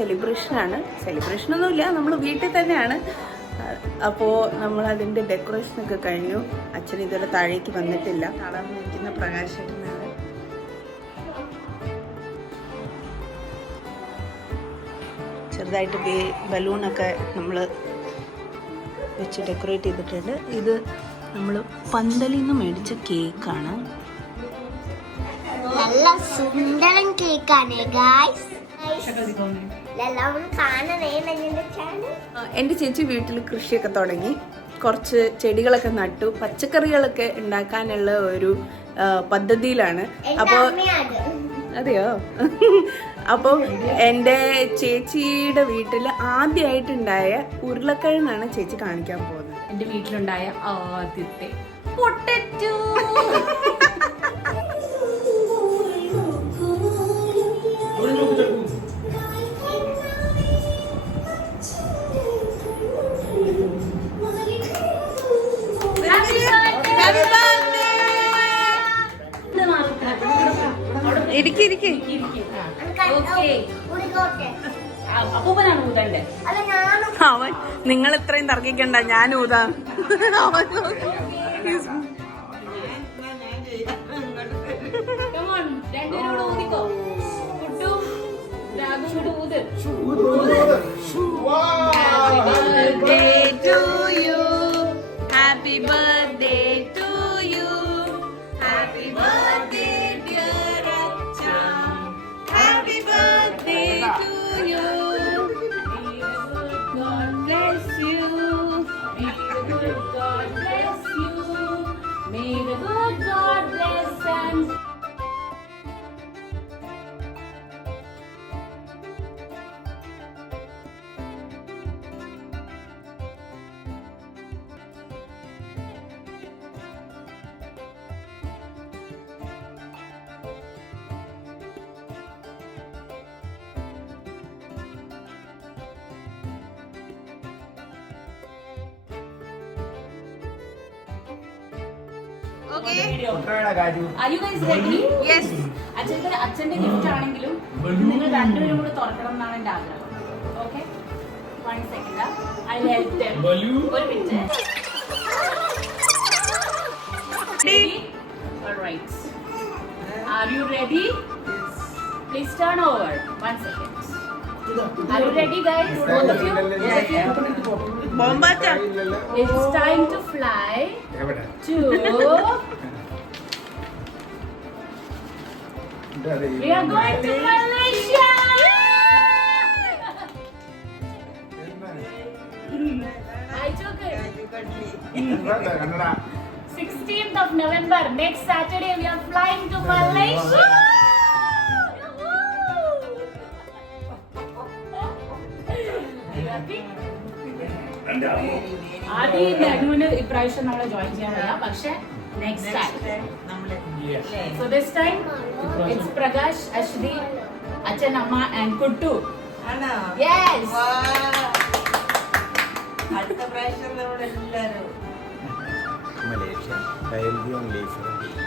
സെലിബ്രേഷനാണ്. സെലിബ്രേഷനൊന്നുമില്ല, നമ്മൾ വീട്ടിൽ തന്നെയാണ്. അപ്പോൾ നമ്മൾ അതിൻ്റെ ഡെക്കറേഷനൊക്കെ കഴിഞ്ഞു. അച്ഛൻ ഇതുവരെ താഴേക്ക് വന്നിട്ടില്ല. തളർന്ന് നിൽക്കുന്ന പ്രകാശനാണ്. ചെറുതായിട്ട് ബലൂണൊക്കെ നമ്മൾ വെച്ച് ഡെക്കറേറ്റ് ചെയ്തിട്ടുണ്ട്. ഇത് നമ്മൾ പന്തലിൽ നിന്ന് മേടിച്ച കേക്കാണ്. നല്ല സുന്ദരൻ കേക്കാണ് ഗായ്സ്. എൻ്റെ ചേച്ചി വീട്ടിൽ കൃഷിയൊക്കെ തുടങ്ങി, കുറച്ച് ചെടികളൊക്കെ നട്ടു, പച്ചക്കറികളൊക്കെ ഉണ്ടാക്കാനുള്ള ഒരു പദ്ധതിയിലാണ്. അപ്പോൾ അതെയോ? അപ്പോൾ എൻ്റെ ചേച്ചിയുടെ വീട്ടിൽ ആദ്യമായിട്ടുണ്ടായ ഉരുളക്കിഴങ്ങാണ് ചേച്ചി കാണിക്കാൻ പോകുന്നത്. എൻ്റെ വീട്ടിലുണ്ടായ ആദ്യത്തെ പൊട്ടറ്റോ. അവൻ നിങ്ങൾ ഇത്രയും തർക്കിക്കണ്ട, ഞാൻ ഊതാ. Happy birthday to you. Happy birthday dear Acha. Happy birthday to you. God bless you. May the good God bless you. May the good God bless and Are you guys ready? Yes. അച്ഛന്റെ gift ആണെങ്കിലും നിങ്ങൾ രണ്ടുപേരും കൂടെ തുറക്കണം എന്നാണ് എന്റെ ആഗ്രഹം. Okay, 1 second. I'll help them. ഒരു minute. Alright. Are you ready? Please turn over. 1 second. Are you ready, guys? Both of you? ബോംബാച്ച. It's time to fly to we are going to Malaysia. I took it. 16th of November, next Saturday, we are flying to Malaysia. Are you happy? ആദ്യം അനുവിന് ഇപ്രാവശ്യം നമ്മളെ join ചെയ്യാൻ വയ്യ, പക്ഷെ next time. So this time it's Prakash, Ashdi, Achan, Amma and Kuttu. Yes. അടുത്ത പ്രാവശ്യം നമ്മൾ എല്ലാവരും Malaysia. I will be on leave for a week.